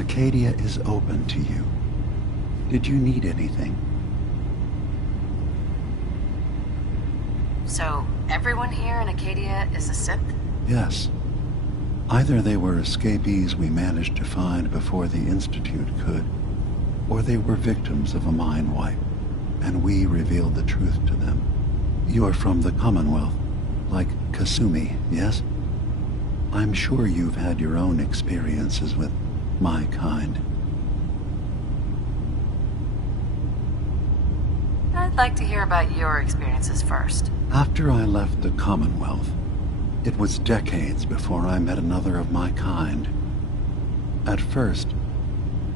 Acadia is open to you. Did you need anything? So, everyone here in Acadia is a Sith? Yes. Either they were escapees we managed to find before the Institute could, or they were victims of a mind wipe, and we revealed the truth to them. You are from the Commonwealth, like Kasumi, yes? I'm sure you've had your own experiences with my kind. I'd like to hear about your experiences first. After I left the Commonwealth, it was decades before I met another of my kind. At first,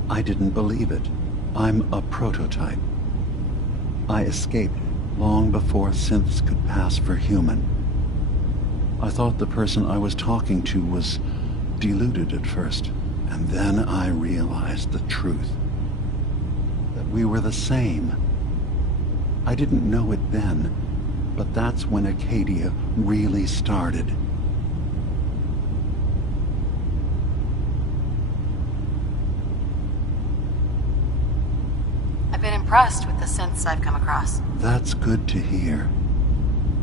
I didn't believe it. I'm a prototype. I escaped long before synths could pass for human. I thought the person I was talking to was deluded at first, and then I realized the truth. That we were the same. I didn't know it then, but that's when Acadia really started. I've been impressed with the synths I've come across. That's good to hear.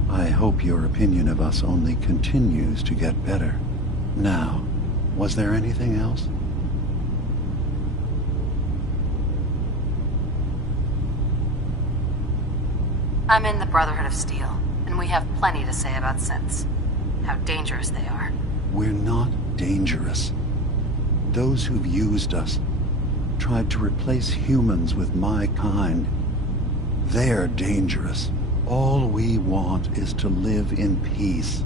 I hope your opinion of us only continues to get better. Now, was there anything else? I'm in the Brotherhood of Steel, and we have plenty to say about synths. How dangerous they are. We're not dangerous. Those who've used us, tried to replace humans with my kind, they're dangerous. All we want is to live in peace.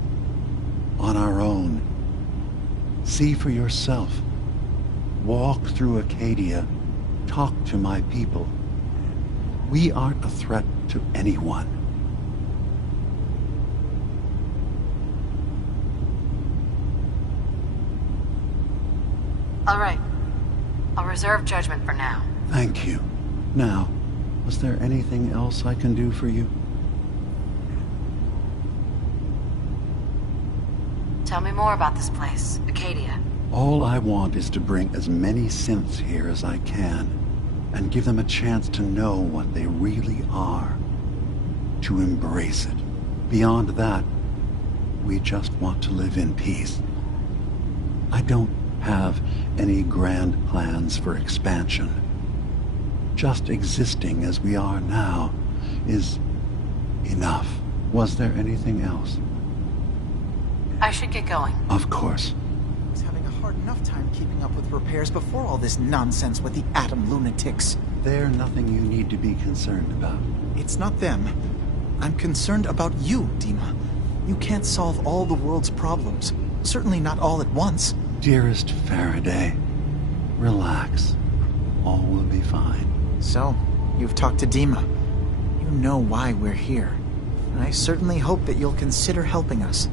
On our own. See for yourself. Walk through Acadia. Talk to my people. We aren't a threat to anyone. All right. I'll reserve judgment for now. Thank you. Now, was there anything else I can do for you? Tell me more about this place, Acadia. All I want is to bring as many synths here as I can, and give them a chance to know what they really are. To embrace it. Beyond that, we just want to live in peace. I don't have any grand plans for expansion. Just existing as we are now is enough. Was there anything else? I should get going. Of course. I was having a hard enough time keeping up with repairs before all this nonsense with the atom lunatics. They're nothing you need to be concerned about. It's not them. I'm concerned about you, Dima. You can't solve all the world's problems. Certainly not all at once. Dearest Faraday, relax. All will be fine. So, you've talked to Dima. You know why we're here. I certainly hope that you'll consider helping us.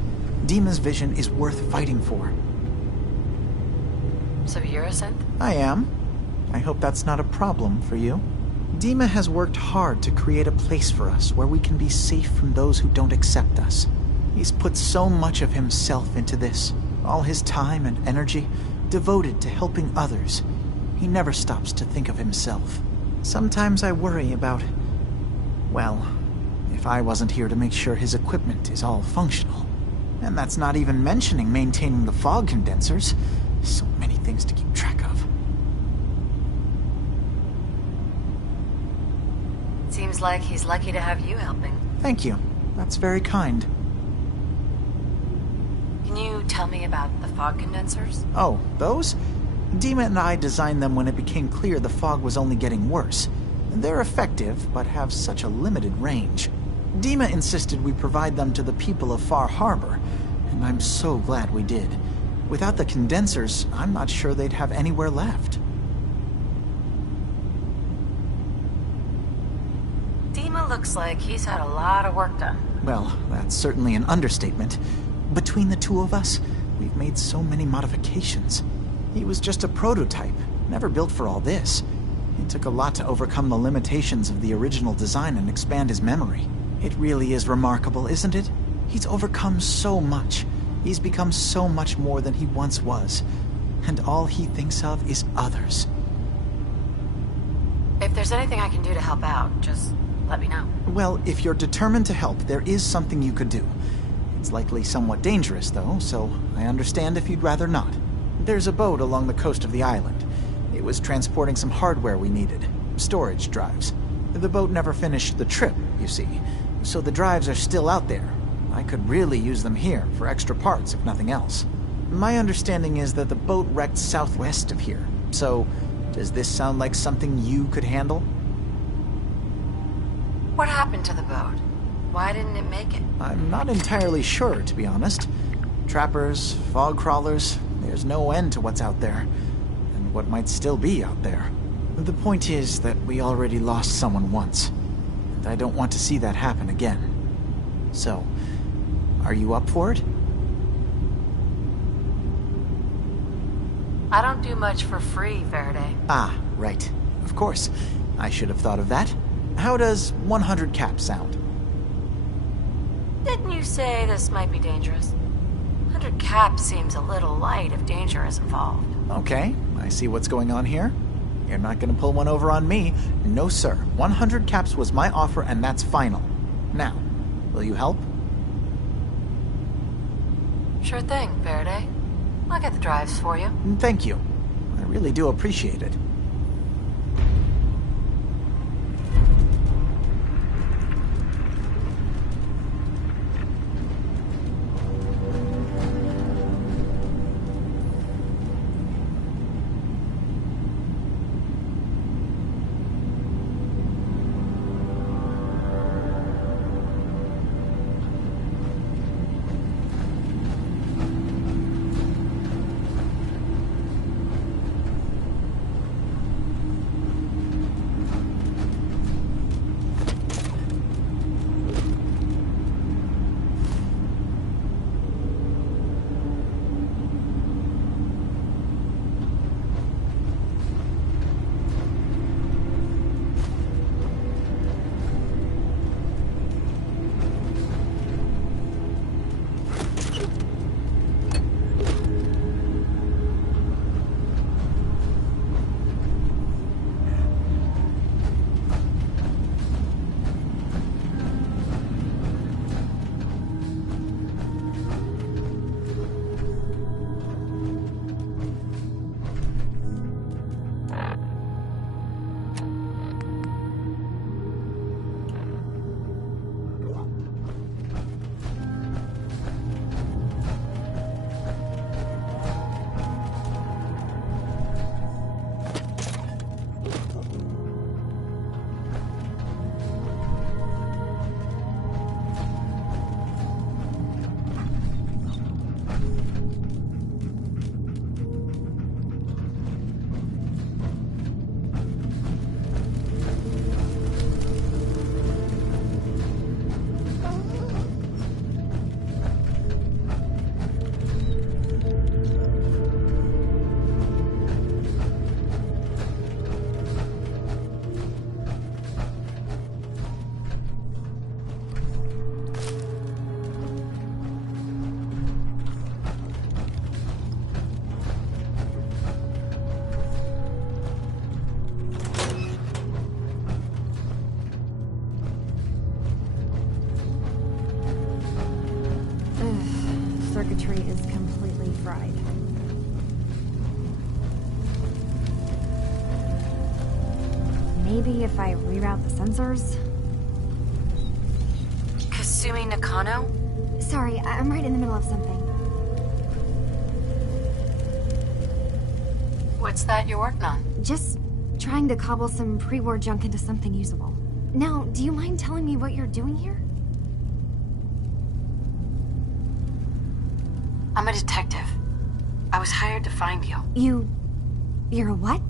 Dima's vision is worth fighting for. So you're a synth? I am. I hope that's not a problem for you. Dima has worked hard to create a place for us where we can be safe from those who don't accept us. He's put so much of himself into this, all his time and energy devoted to helping others. He never stops to think of himself. Sometimes I worry about, well, if I wasn't here to make sure his equipment is all functional. And that's not even mentioning maintaining the fog condensers. So many things to keep track of. Seems like he's lucky to have you helping. Thank you. That's very kind. Can you tell me about the fog condensers? Oh, those? Dima and I designed them when it became clear the fog was only getting worse. They're effective, but have such a limited range. Dima insisted we provide them to the people of Far Harbor, and I'm so glad we did. Without the condensers, I'm not sure they'd have anywhere left. Dima looks like he's had a lot of work done. Well, that's certainly an understatement. Between the two of us, we've made so many modifications. He was just a prototype, never built for all this. It took a lot to overcome the limitations of the original design and expand his memory. It really is remarkable, isn't it? He's overcome so much. He's become so much more than he once was. and all he thinks of is others. If there's anything I can do to help out, just let me know. Well, if you're determined to help, there is something you could do. It's likely somewhat dangerous, though, so I understand if you'd rather not. There's a boat along the coast of the island. It was transporting some hardware we needed. Storage drives. The boat never finished the trip, you see, so the drives are still out there. I could really use them here for extra parts, if nothing else. My understanding is that the boat wrecked southwest of here, so does this sound like something you could handle? What happened to the boat? Why didn't it make it? I'm not entirely sure, to be honest. Trappers, fog crawlers, there's no end to what's out there, and what might still be out there. The point is that we already lost someone once, and I don't want to see that happen again. So, are you up for it? I don't do much for free, Faraday. Ah, right. Of course. I should have thought of that. How does 100 caps sound? Didn't you say this might be dangerous? 100 caps seems a little light if danger is involved. Okay, I see what's going on here. You're not gonna pull one over on me. No, sir. 100 caps was my offer, and that's final. Now, will you help? Sure thing, Faraday. I'll get the drives for you. Thank you. I really do appreciate it. Circuitry is completely fried. Maybe if I reroute the sensors? Kasumi Nakano? Sorry, I'm right in the middle of something. What's that you're working on? Just trying to cobble some pre-war junk into something usable. Now, do you mind telling me what you're doing here? I'm a detective. I was hired to find you. You're a what?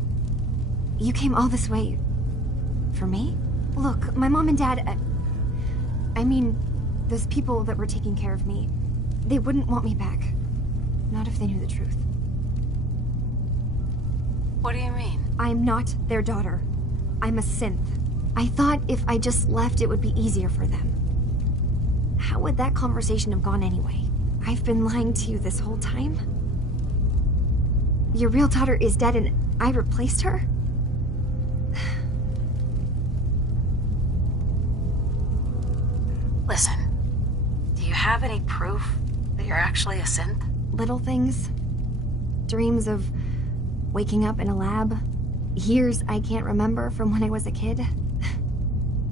You came all this way... for me? Look, my mom and dad... I mean, those people that were taking care of me, they wouldn't want me back. Not if they knew the truth. What do you mean? I'm not their daughter. I'm a synth. I thought if I just left, it would be easier for them. How would that conversation have gone anyway? I've been lying to you this whole time? Your real daughter is dead and I replaced her? Listen, do you have any proof that you're actually a synth? Little things. Dreams of waking up in a lab. Years I can't remember from when I was a kid.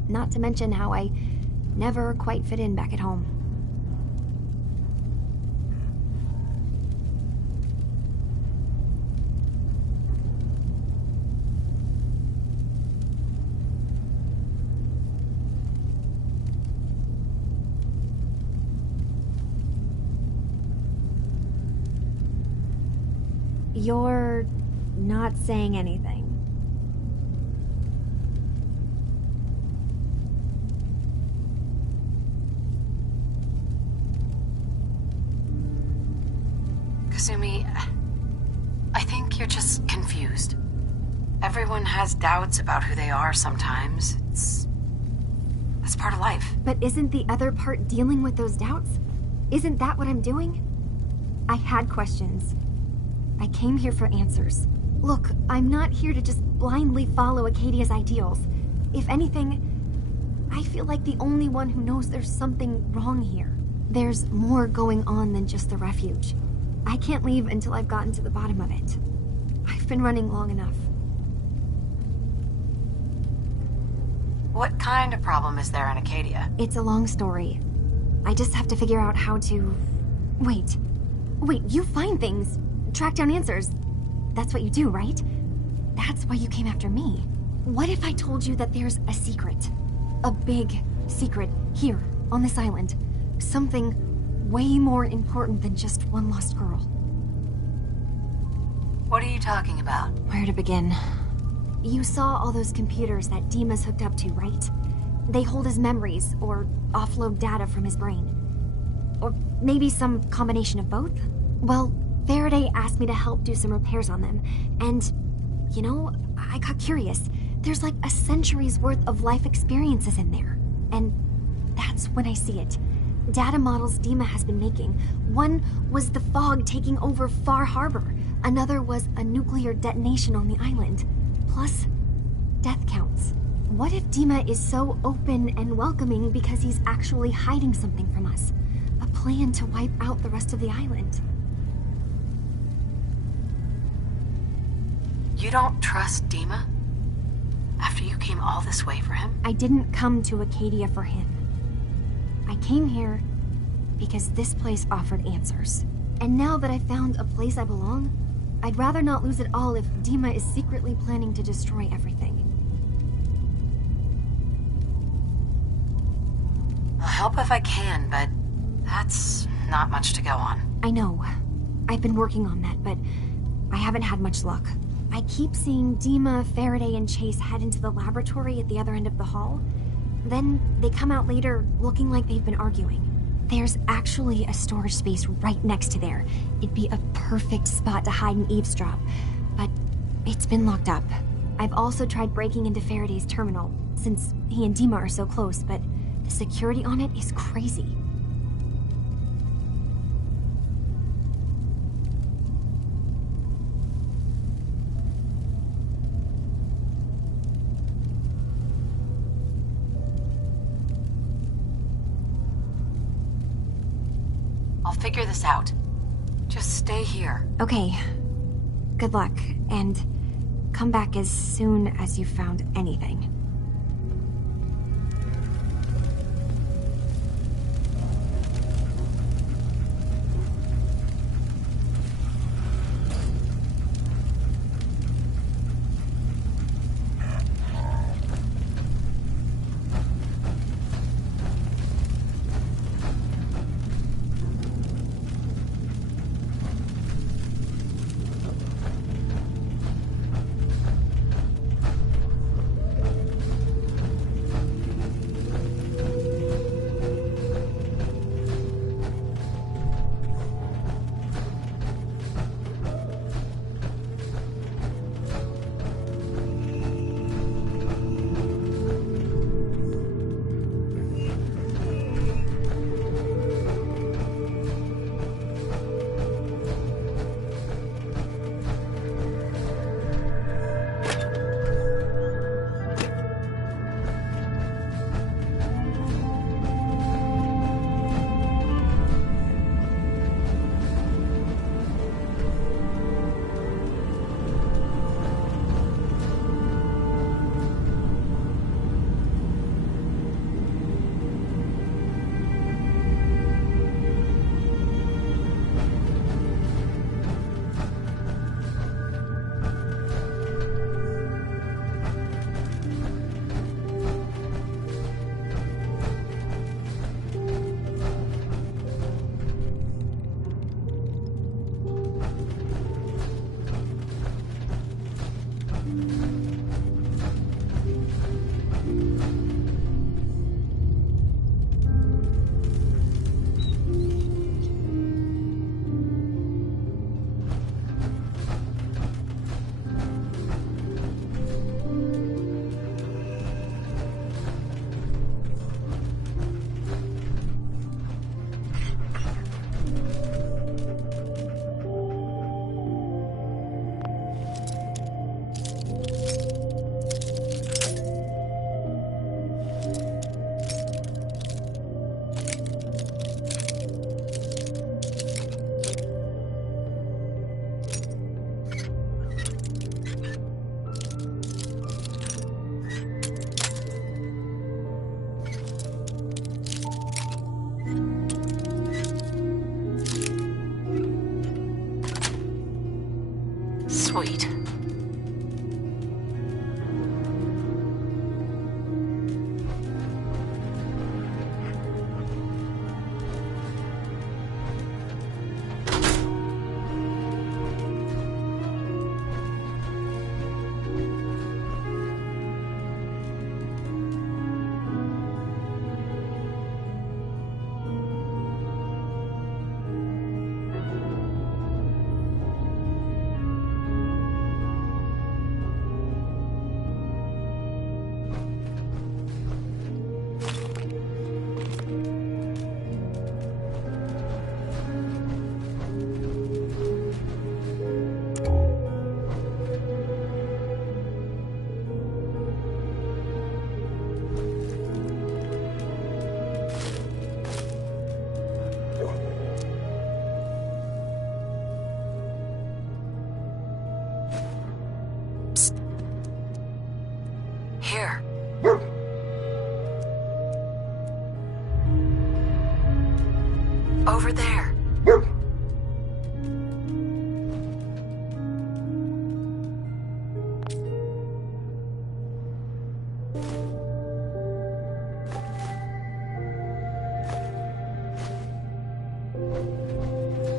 Not to mention how I never quite fit in back at home. You're not saying anything. Kasumi, I think you're just confused. Everyone has doubts about who they are sometimes. That's part of life. But isn't the other part dealing with those doubts? Isn't that what I'm doing? I had questions. I came here for answers. Look, I'm not here to just blindly follow Acadia's ideals. If anything, I feel like the only one who knows there's something wrong here. There's more going on than just the refuge. I can't leave until I've gotten to the bottom of it. I've been running long enough. What kind of problem is there in Acadia? It's a long story. I just have to figure out how to... Wait, you find things. Track down answers. That's what you do, right? That's why you came after me. What if I told you that there's a secret? A big secret here, on this island. Something way more important than just one lost girl. What are you talking about? Where to begin? You saw all those computers that Dima's hooked up to, right? They hold his memories, or offload data from his brain. Or maybe some combination of both? Well, Faraday asked me to help do some repairs on them, and, you know, I got curious. There's like a century's worth of life experiences in there. And that's when I see it. Data models Dima has been making. One was the fog taking over Far Harbor. Another was a nuclear detonation on the island. Plus, death counts. What if Dima is so open and welcoming because he's actually hiding something from us? A plan to wipe out the rest of the island. You don't trust Dima? After you came all this way for him? I didn't come to Acadia for him. I came here because this place offered answers. And now that I've found a place I belong, I'd rather not lose it all if Dima is secretly planning to destroy everything. I'll help if I can, but that's not much to go on. I know. I've been working on that, but I haven't had much luck. I keep seeing Dima, Faraday, and Chase head into the laboratory at the other end of the hall. Then they come out later looking like they've been arguing. There's actually a storage space right next to there. It'd be a perfect spot to hide and eavesdrop, but it's been locked up. I've also tried breaking into Faraday's terminal, since he and Dima are so close, but the security on it is crazy. I'll figure this out. Just stay here. Okay. Good luck, and come back as soon as you've found anything. Sweet. Here. Over there.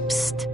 Psst.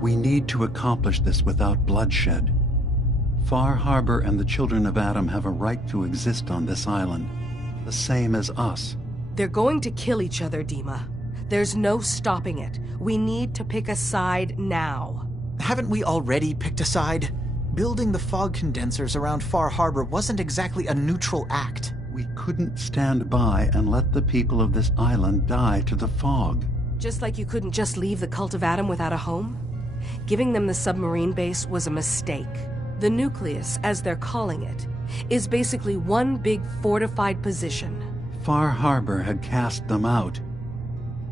We need to accomplish this without bloodshed. Far Harbor and the children of Adam have a right to exist on this island, the same as us. They're going to kill each other, Dima. There's no stopping it. We need to pick a side now. Haven't we already picked a side? Building the fog condensers around Far Harbor wasn't exactly a neutral act. We couldn't stand by and let the people of this island die to the fog. Just like you couldn't just leave the Cult of Adam without a home? Giving them the submarine base was a mistake. The nucleus, as they're calling it, is basically one big fortified position. Far Harbor had cast them out.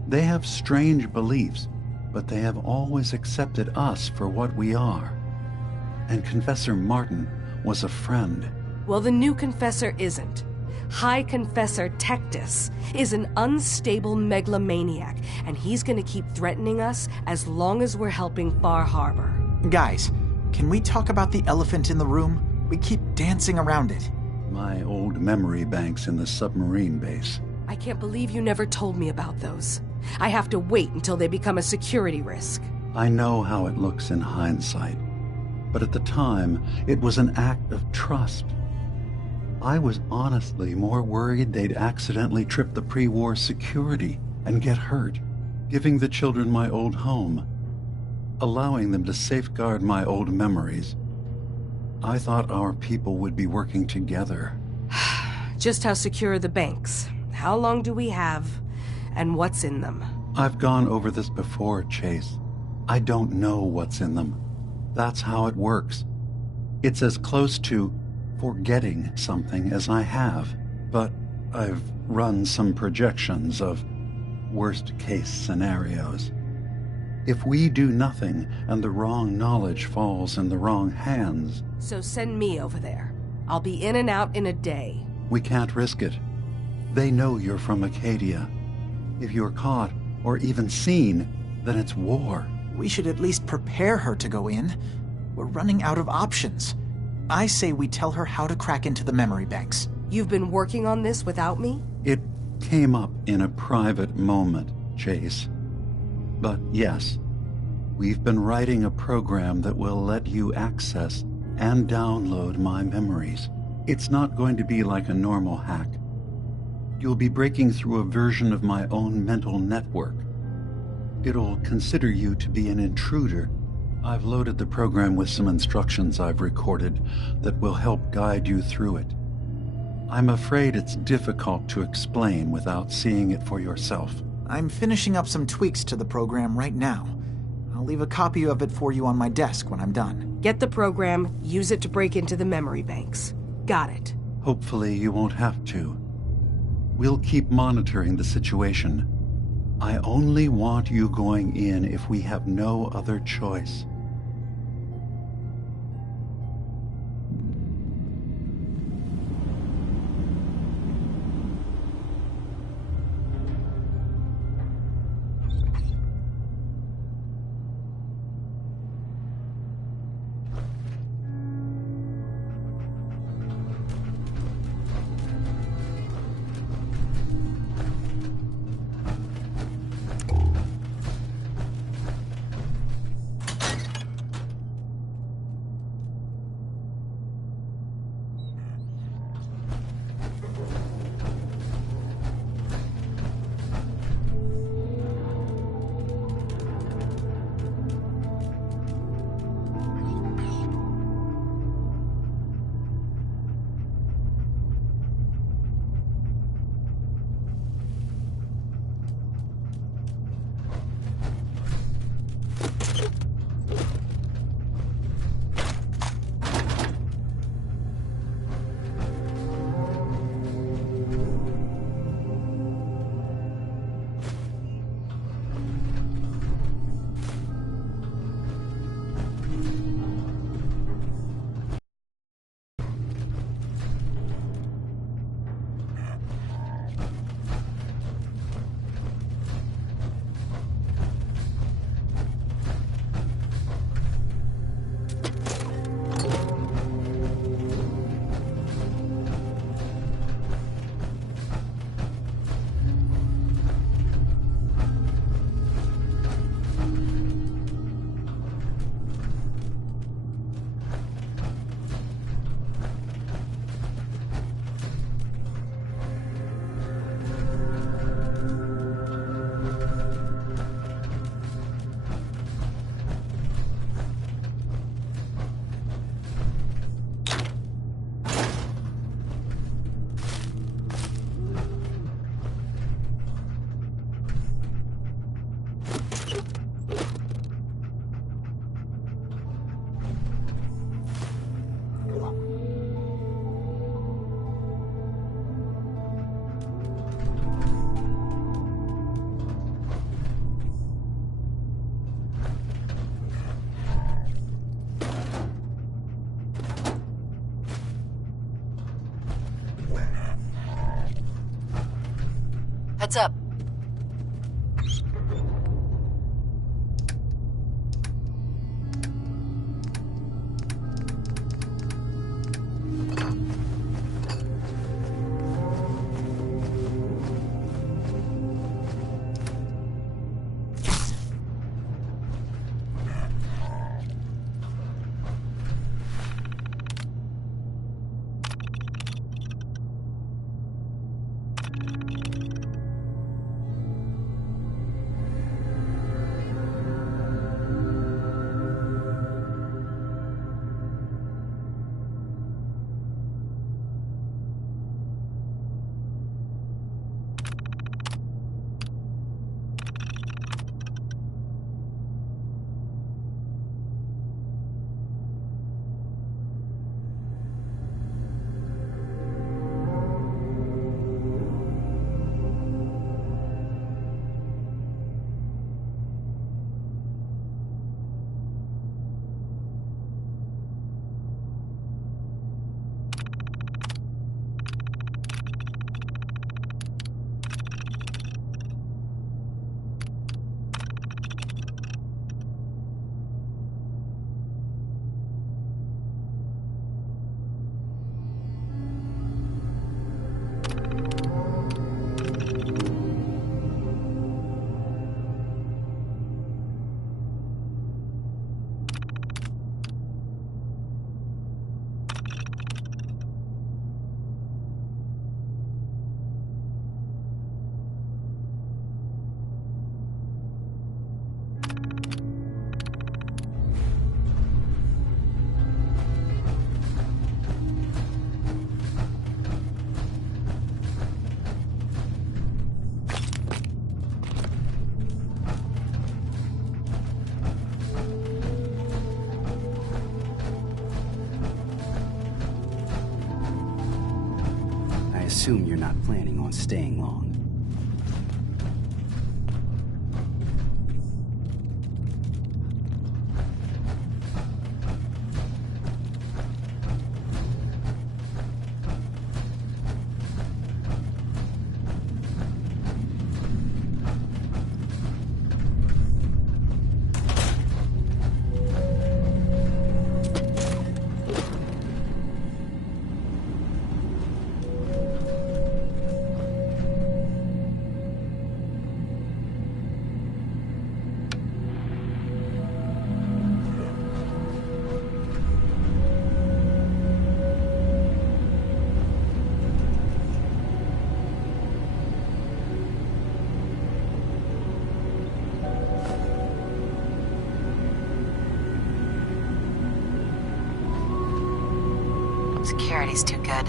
They have strange beliefs, but they have always accepted us for what we are. And Confessor Martin was a friend. Well, the new Confessor isn't. High Confessor Tectus is an unstable megalomaniac, and he's gonna keep threatening us as long as we're helping Far Harbor. Guys, can we talk about the elephant in the room? We keep dancing around it. My old memory banks in the submarine base. I can't believe you never told me about those. I have to wait until they become a security risk. I know how it looks in hindsight, but at the time, it was an act of trust. I was honestly more worried they'd accidentally trip the pre-war security and get hurt, giving the children my old home, allowing them to safeguard my old memories. I thought our people would be working together. Just how secure are the banks? How long do we have? And what's in them? I've gone over this before, Chase. I don't know what's in them. That's how it works. It's as close to forgetting something as I have, but I've run some projections of worst-case scenarios. If we do nothing and the wrong knowledge falls in the wrong hands... So send me over there. I'll be in and out in a day. We can't risk it. They know you're from Acadia. If you're caught, or even seen, then it's war. We should at least prepare her to go in. We're running out of options. I say we tell her how to crack into the memory banks. You've been working on this without me? It came up in a private moment, Chase. But yes, we've been writing a program that will let you access and download my memories. It's not going to be like a normal hack. You'll be breaking through a version of my own mental network. It'll consider you to be an intruder. I've loaded the program with some instructions I've recorded that will help guide you through it. I'm afraid it's difficult to explain without seeing it for yourself. I'm finishing up some tweaks to the program right now. I'll leave a copy of it for you on my desk when I'm done. Get the program, use it to break into the memory banks. Got it. Hopefully you won't have to. We'll keep monitoring the situation. I only want you going in if we have no other choice. Heads up. assume you're not planning on staying long. Security's too good.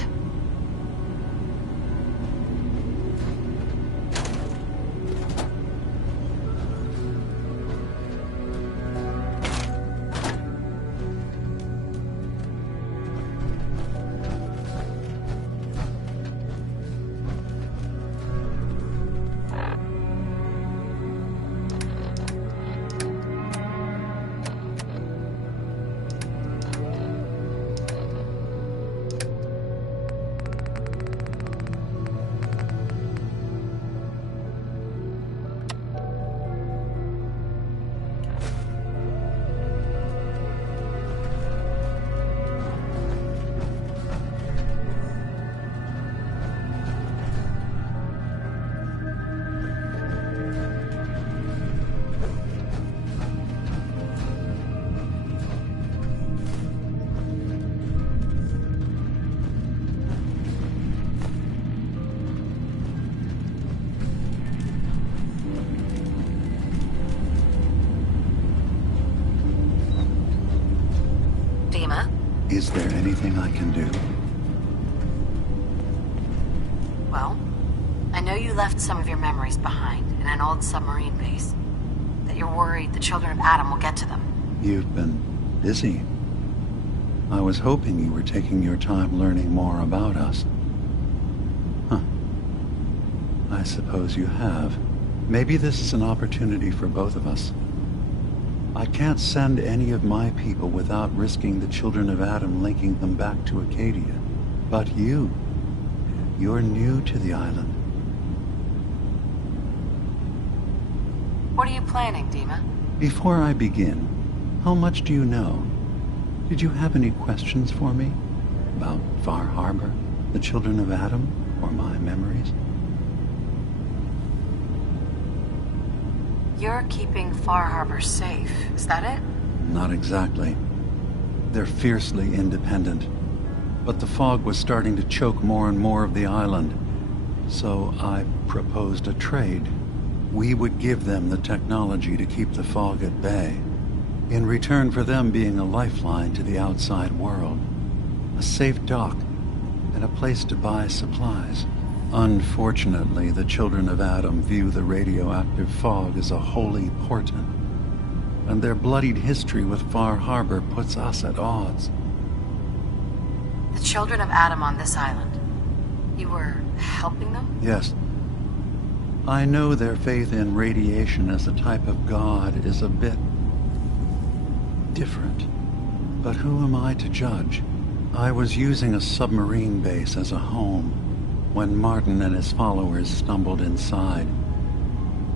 Is there anything I can do? Well, I know you left some of your memories behind in an old submarine base. That you're worried the children of Adam will get to them. You've been busy. I was hoping you were taking your time learning more about us. Huh. I suppose you have. Maybe this is an opportunity for both of us. I can't send any of my people without risking the children of Adam linking them back to Acadia. But you're new to the island. What are you planning, Dima? Before I begin, how much do you know? Did you have any questions for me? About Far Harbor, the children of Adam, or my memories? You're keeping Far Harbor safe, is that it? Not exactly. They're fiercely independent. But the fog was starting to choke more and more of the island. So I proposed a trade. We would give them the technology to keep the fog at bay, in return for them being a lifeline to the outside world, a safe dock, and a place to buy supplies. Unfortunately, the children of Adam view the radioactive fog as a holy portent, and their bloodied history with Far Harbor puts us at odds. The children of Adam on this island. You were helping them? Yes. I know their faith in radiation as a type of god is a bit different, but who am I to judge? I was using a submarine base as a home when Martin and his followers stumbled inside.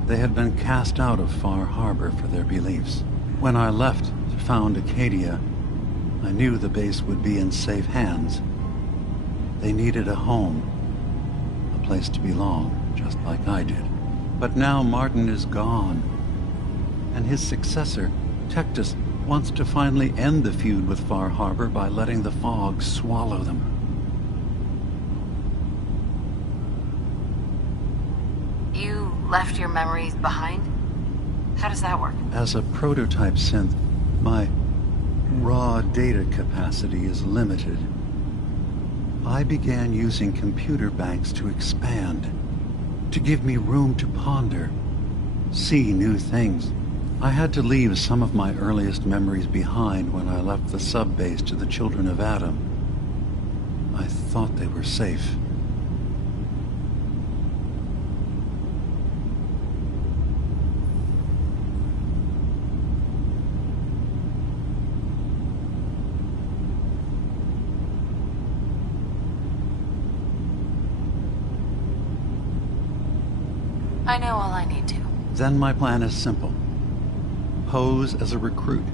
They had been cast out of Far Harbor for their beliefs. When I left to found Acadia, I knew the base would be in safe hands. They needed a home, a place to belong, just like I did. But now Martin is gone, and his successor, Tectus, wants to finally end the feud with Far Harbor by letting the fog swallow them. You left your memories behind? How does that work? As a prototype synth, my raw data capacity is limited. I began using computer banks to expand, to give me room to ponder, see new things. I had to leave some of my earliest memories behind when I left the sub-base to the children of Adam. I thought they were safe. I know all I need to. Then my plan is simple. Pose as a recruit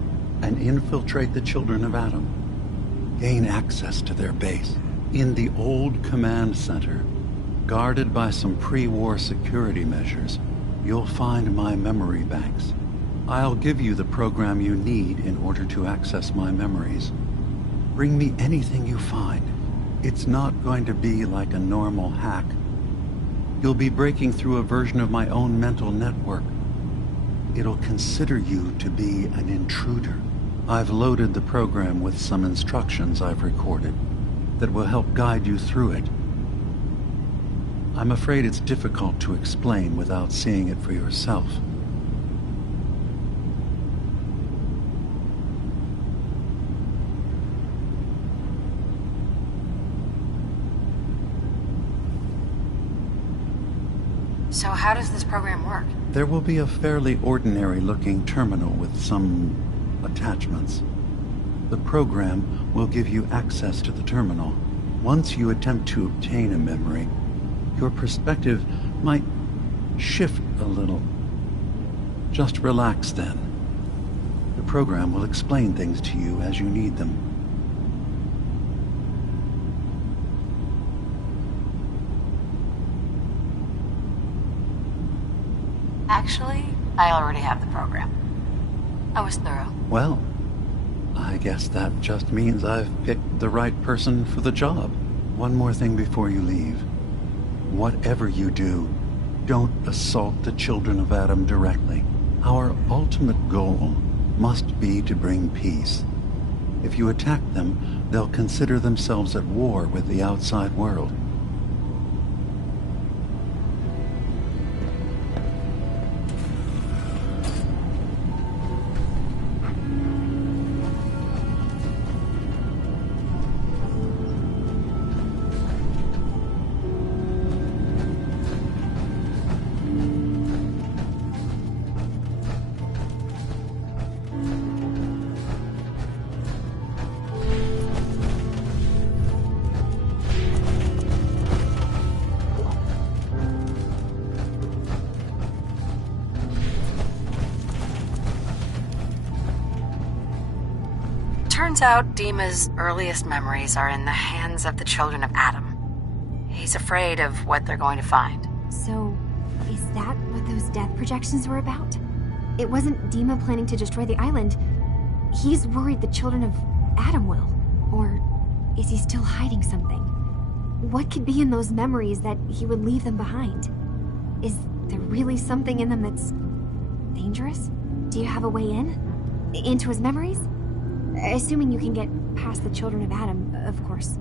and infiltrate the children of Adam. Gain access to their base in the old command center. Guarded by some pre-war security measures, you'll find my memory banks. I'll give you the program you need in order to access my memories. Bring me anything you find. It's not going to be like a normal hack. You'll be breaking through a version of my own mental network. It'll consider you to be an intruder. I've loaded the program with some instructions I've recorded that will help guide you through it. I'm afraid it's difficult to explain without seeing it for yourself. So how does this program work? There will be a fairly ordinary-looking terminal with some attachments. The program will give you access to the terminal. Once you attempt to obtain a memory, your perspective might shift a little. Just relax then. The program will explain things to you as you need them. Actually, I already have the program. I was thorough. Well, I guess that just means I've picked the right person for the job. One more thing before you leave. Whatever you do, don't assault the children of Adam directly. Our ultimate goal must be to bring peace. If you attack them, they'll consider themselves at war with the outside world. Turns out Dima's earliest memories are in the hands of the children of Adam. He's afraid of what they're going to find. So, is that what those death projections were about? It wasn't Dima planning to destroy the island. He's worried the children of Adam will. Or is he still hiding something? What could be in those memories that he would leave them behind? Is there really something in them that's dangerous? Do you have a way in? Into his memories? Assuming you can get past the children of Adam, of course.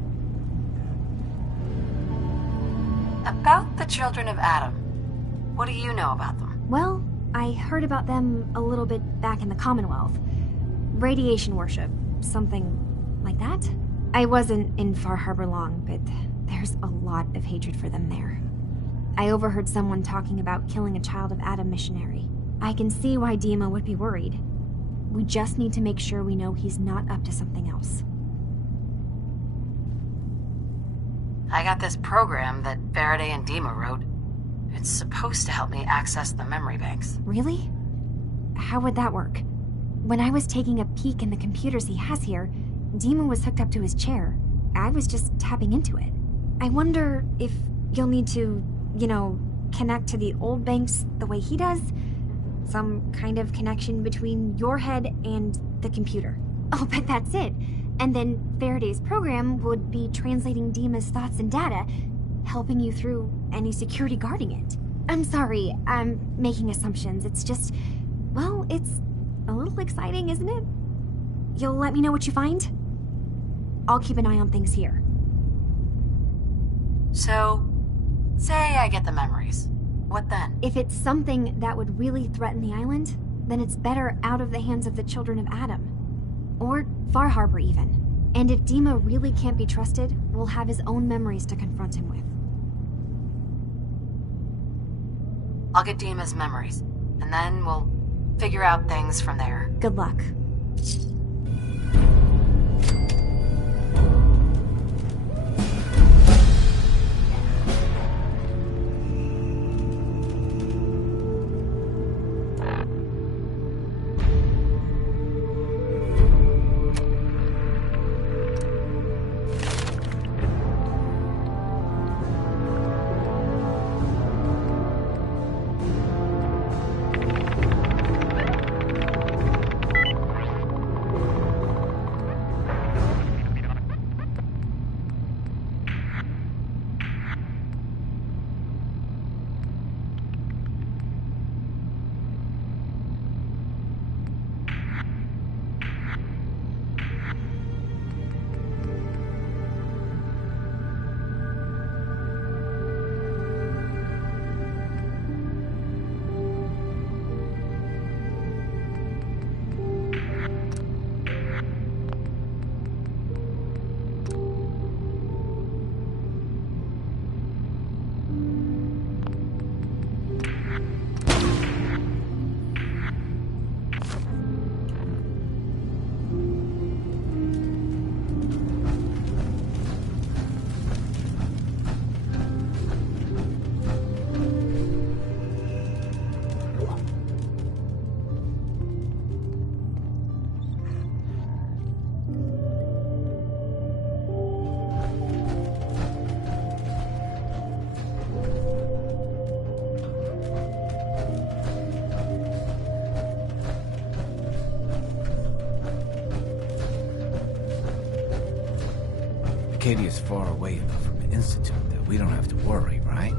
About the children of Adam, what do you know about them? Well, I heard about them a little bit back in the Commonwealth. Radiation worship, something like that. I wasn't in Far Harbor long, but there's a lot of hatred for them there. I overheard someone talking about killing a child of Adam missionary. I can see why Dima would be worried. We just need to make sure we know he's not up to something else. I got this program that Faraday and Dima wrote. It's supposed to help me access the memory banks. Really? How would that work? When I was taking a peek in the computers he has here, Dima was hooked up to his chair. I was just tapping into it. I wonder if you'll need to, connect to the old banks the way he does? Some kind of connection between your head and the computer. Oh, but that's it. And then Faraday's program would be translating Dima's thoughts and data, helping you through any security guarding it. I'm sorry, I'm making assumptions. It's just, well, it's a little exciting, isn't it? You'll let me know what you find? I'll keep an eye on things here. So, say I get the memories. What then? If it's something that would really threaten the island, then it's better out of the hands of the children of Adam. Or Far Harbor, even. And if Dima really can't be trusted, we'll have his own memories to confront him with. I'll get Dima's memories, and then we'll figure out things from there. Good luck. Arcadia's far away enough from the Institute that we don't have to worry, right?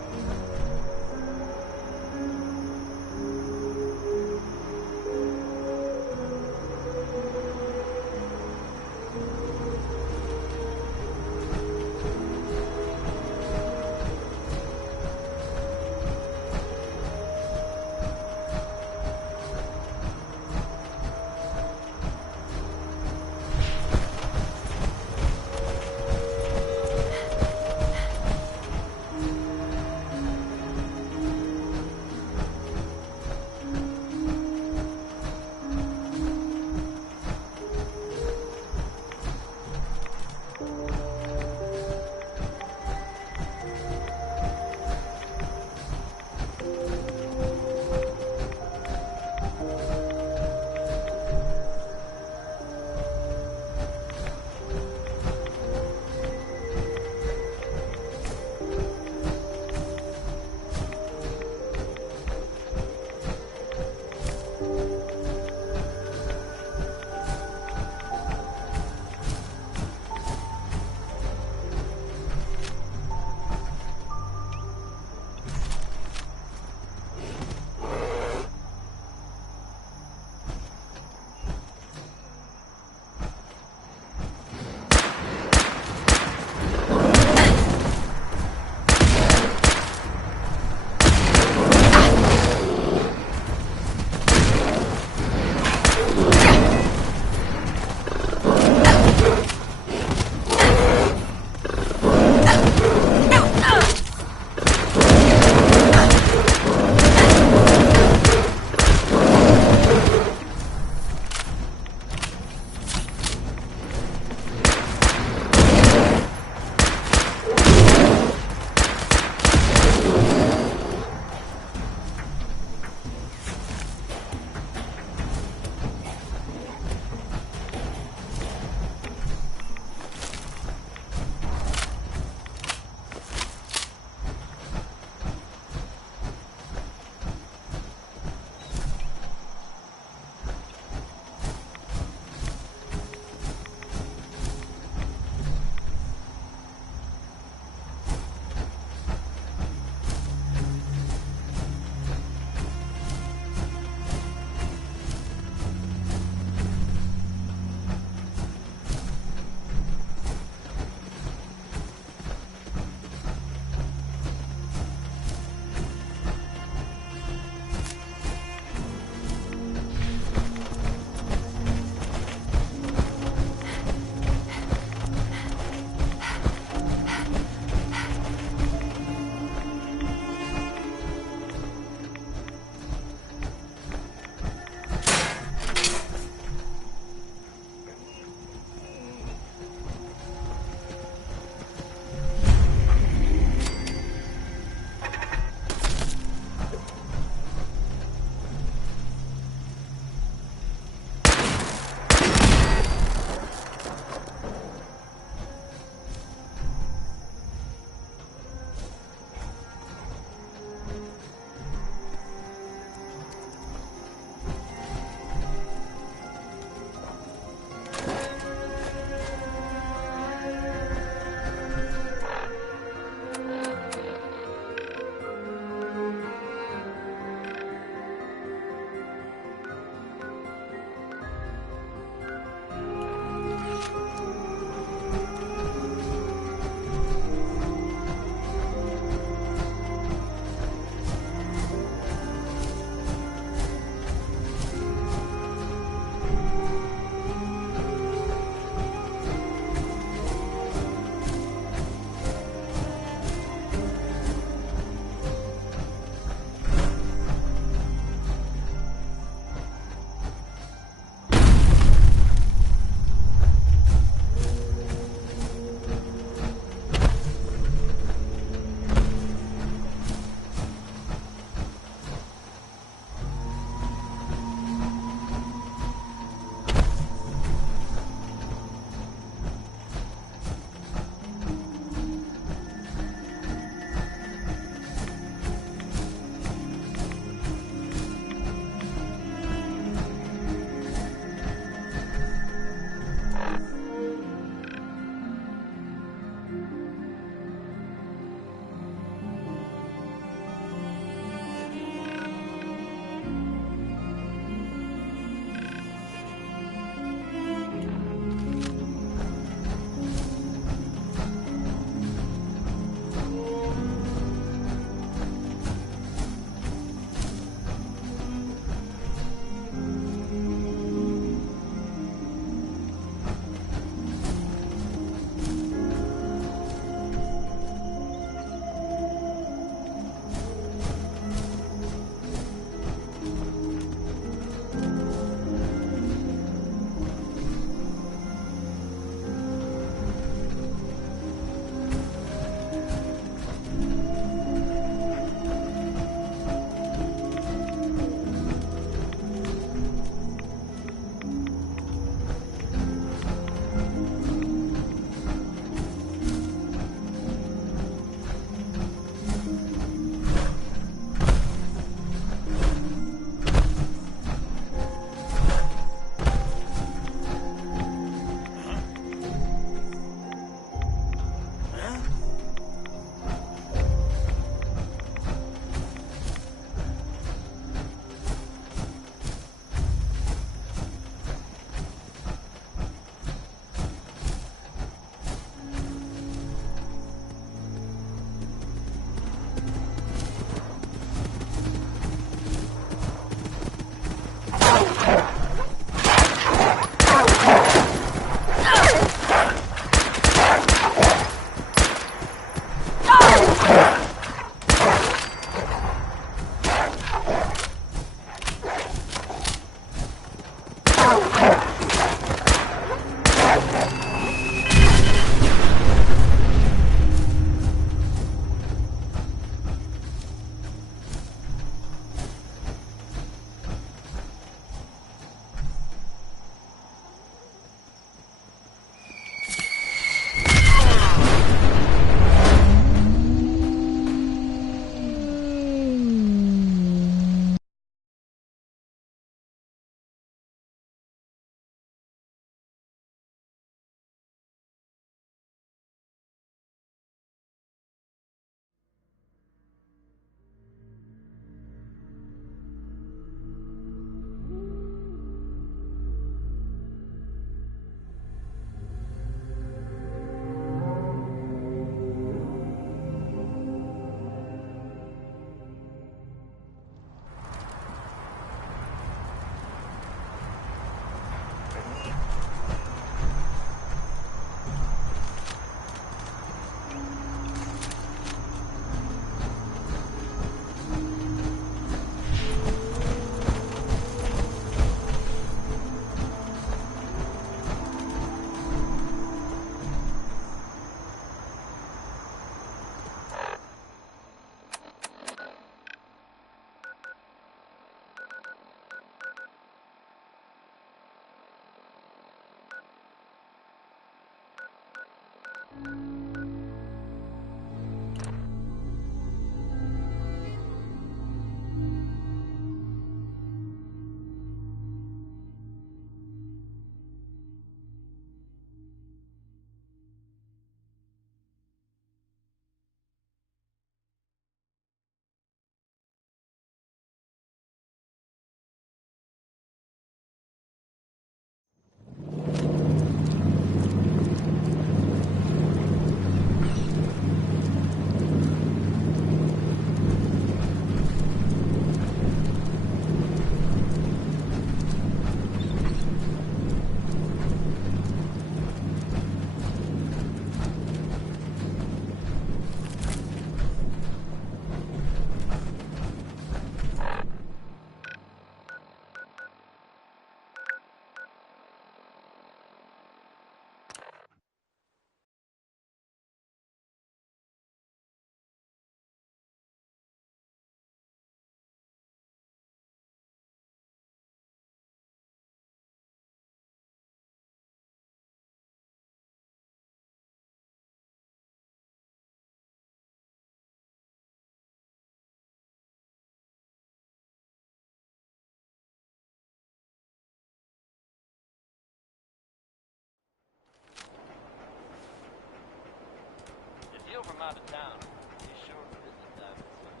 If you're from out of town, be sure to visit Diamond City.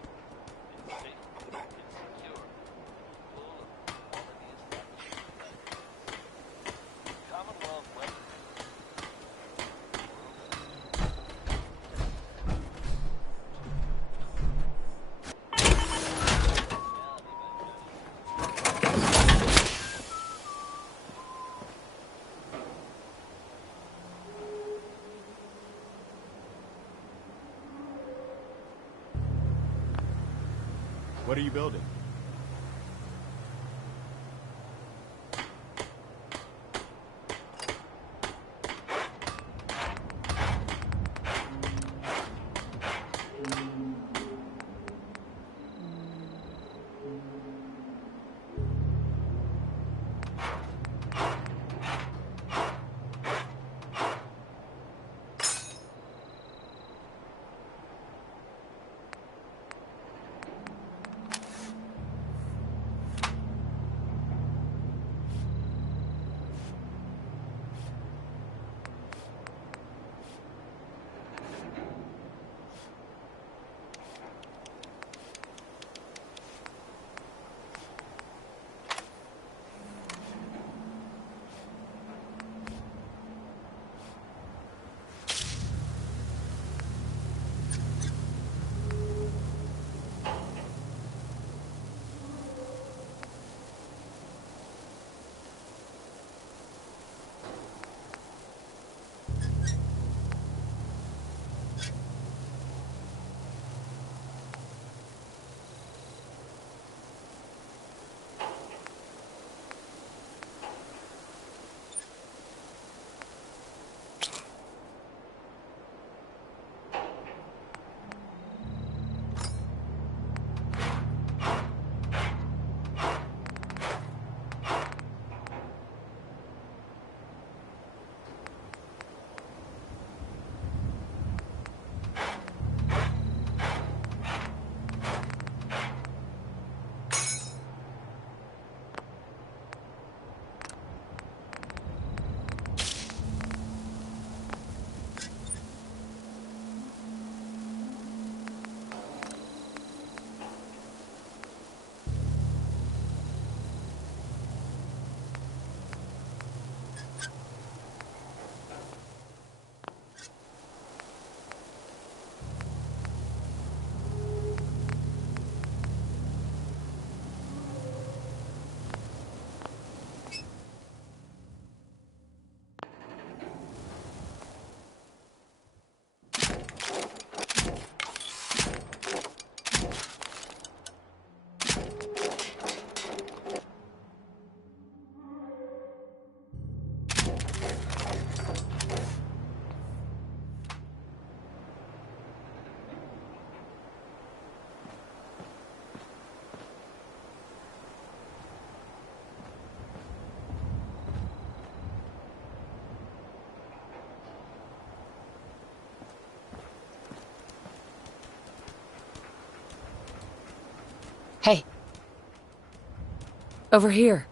It's safe, it's secure, full of quality establishments. Commonwealth weather. What are you building? Over here.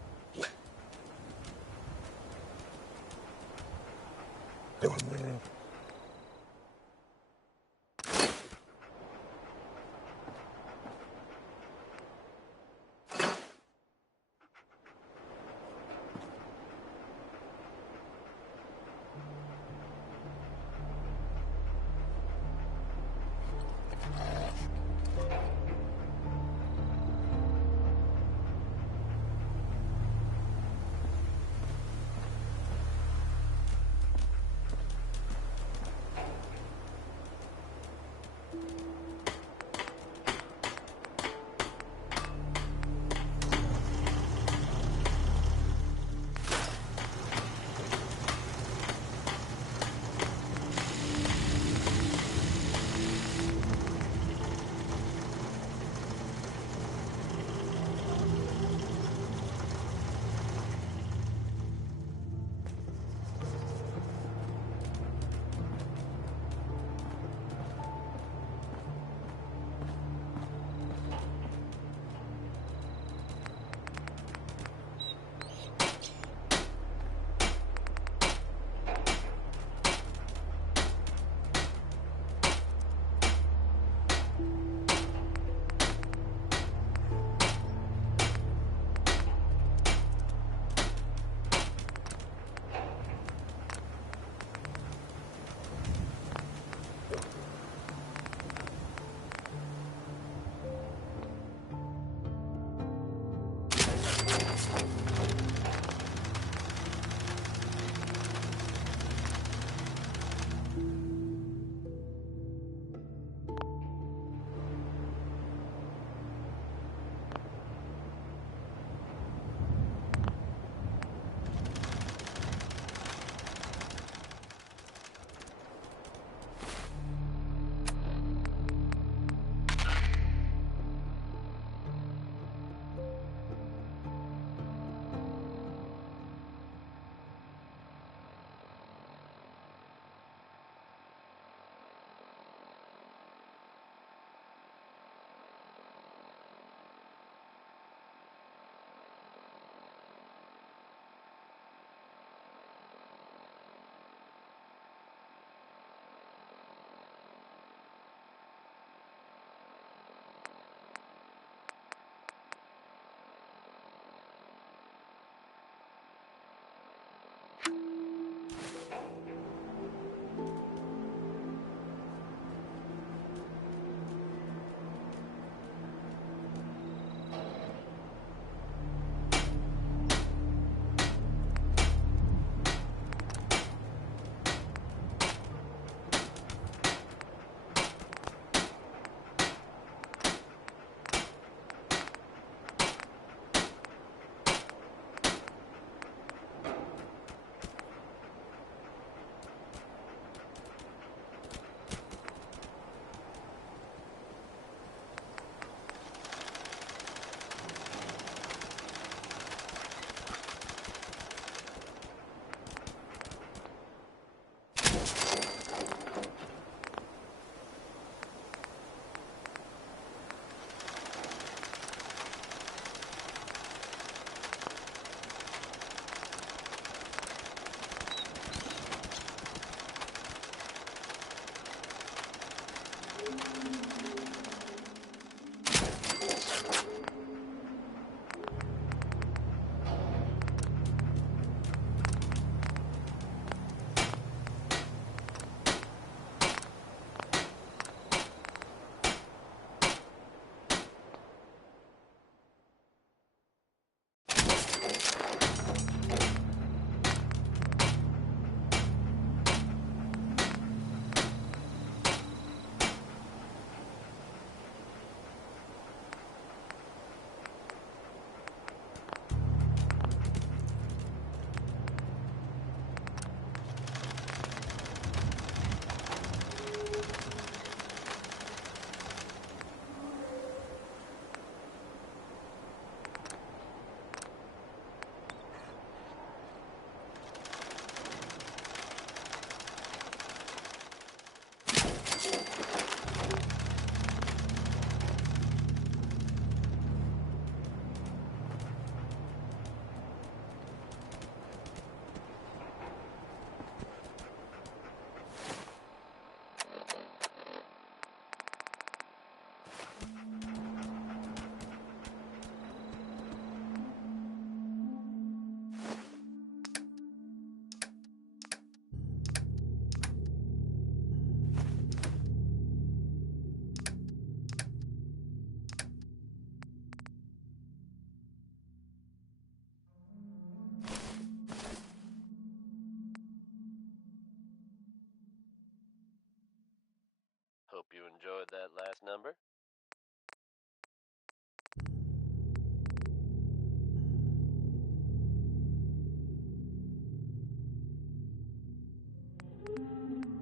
enjoyed that last number.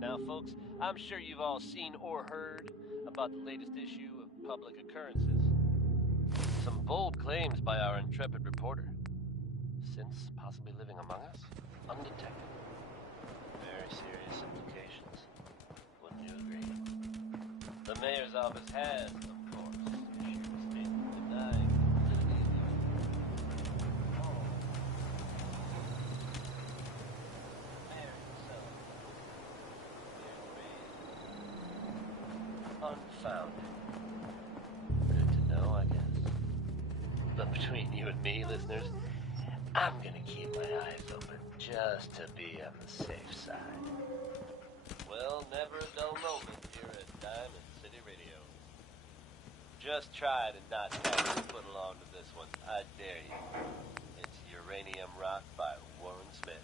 Now, folks, I'm sure you've all seen or heard about the latest issue of Public Occurrences. Some bold claims by our intrepid reporter. Since possibly living among us, undetected. Very serious implications. Wouldn't you agree? The mayor's office has, of course, issued a statement denying the validity of the call. The mayor himself unfounded. Good to know, I guess. But between you and me, listeners, I'm gonna keep my eyes open just to be on the safe side. Well, never a dull moment here at Diamond City Radio. Just try to not tag your foot along to this one. I dare you. It's Uranium Rock by Warren Smith.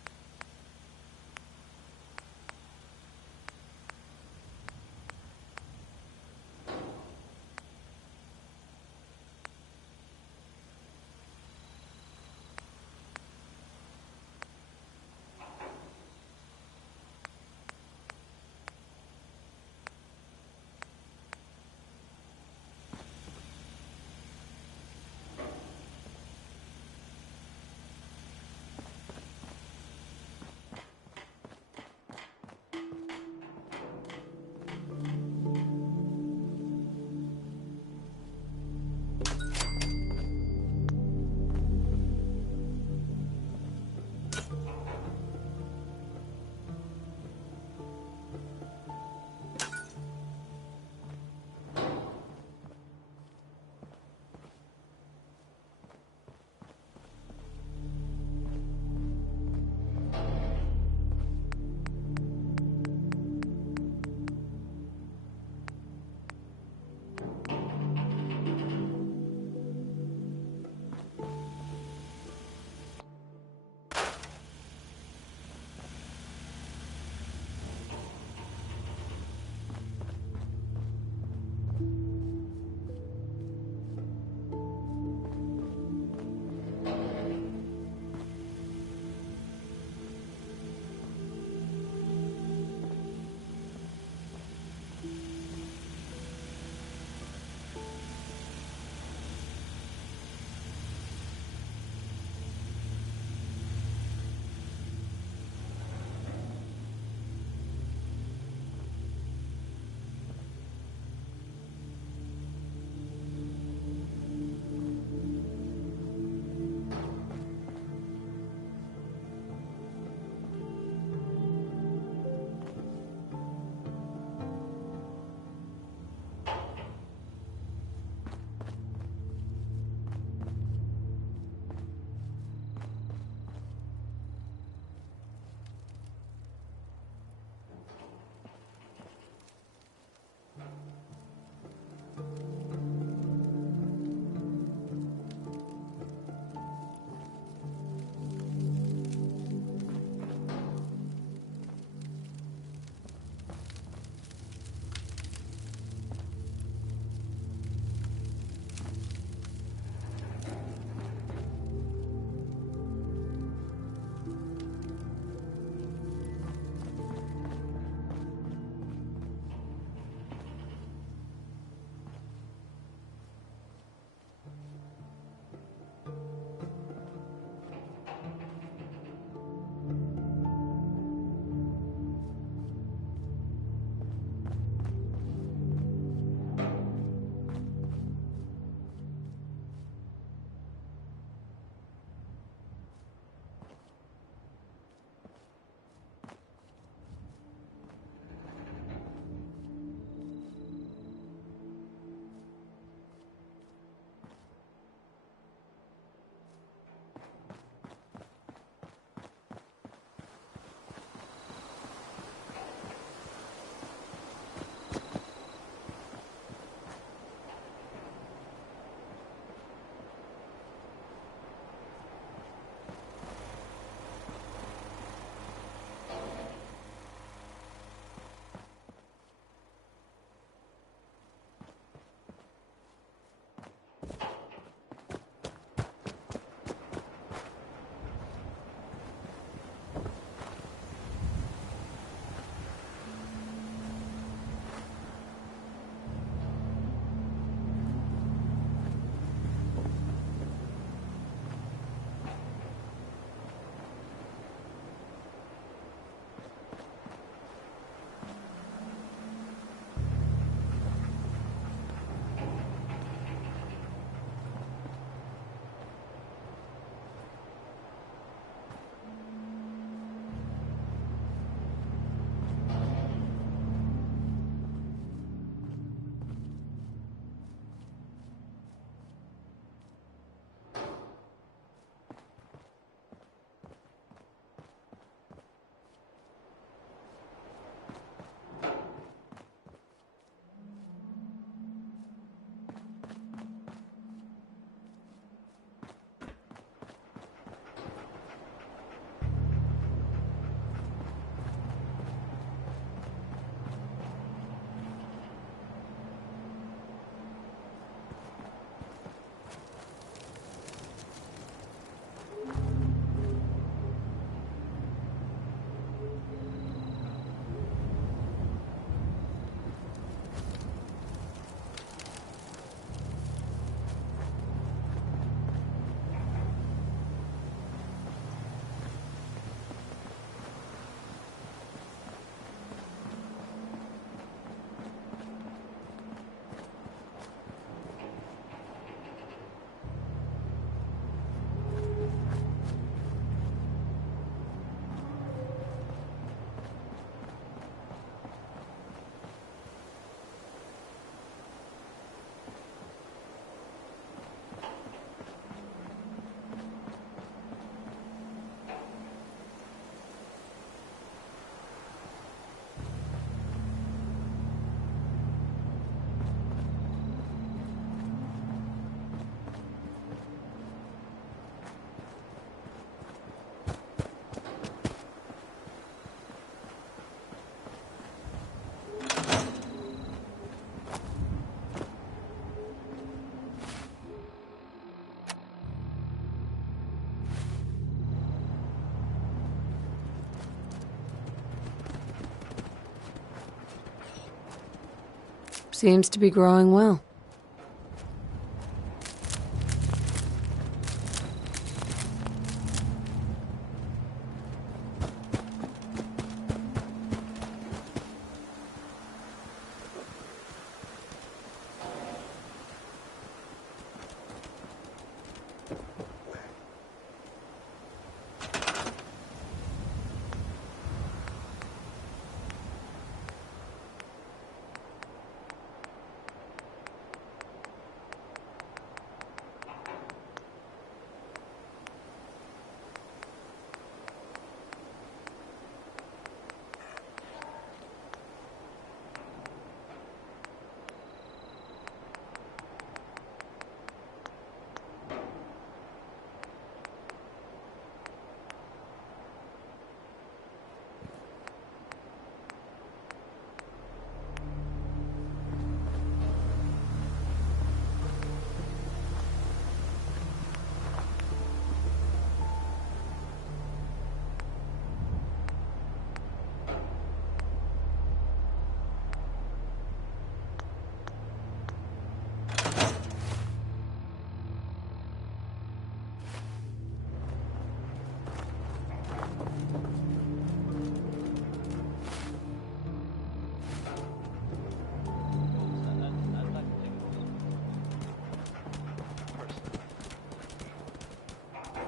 Seems to be growing well.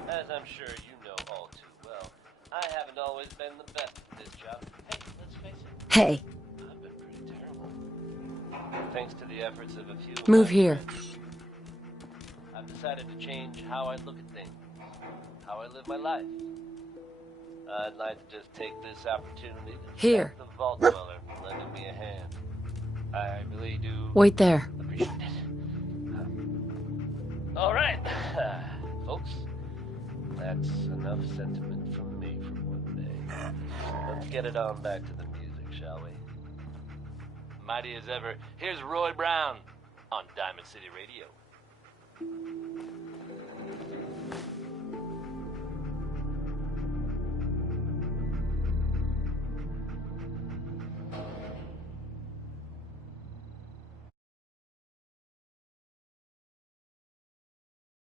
As I'm sure you know all too well, I haven't always been the best at this job. Hey, let's face it. Hey, I've been pretty terrible. Thanks to the efforts of a few of move my here. friends, I've decided to change how I look at things, how I live my life. I'd like to just take this opportunity to Here. thank the Vault Dweller for lending me a hand. I really do Wait there. appreciate it. All right, folks. That's enough sentiment from me for one day. Let's get it on back to the music, shall we? Mighty as ever, here's Roy Brown on Diamond City Radio.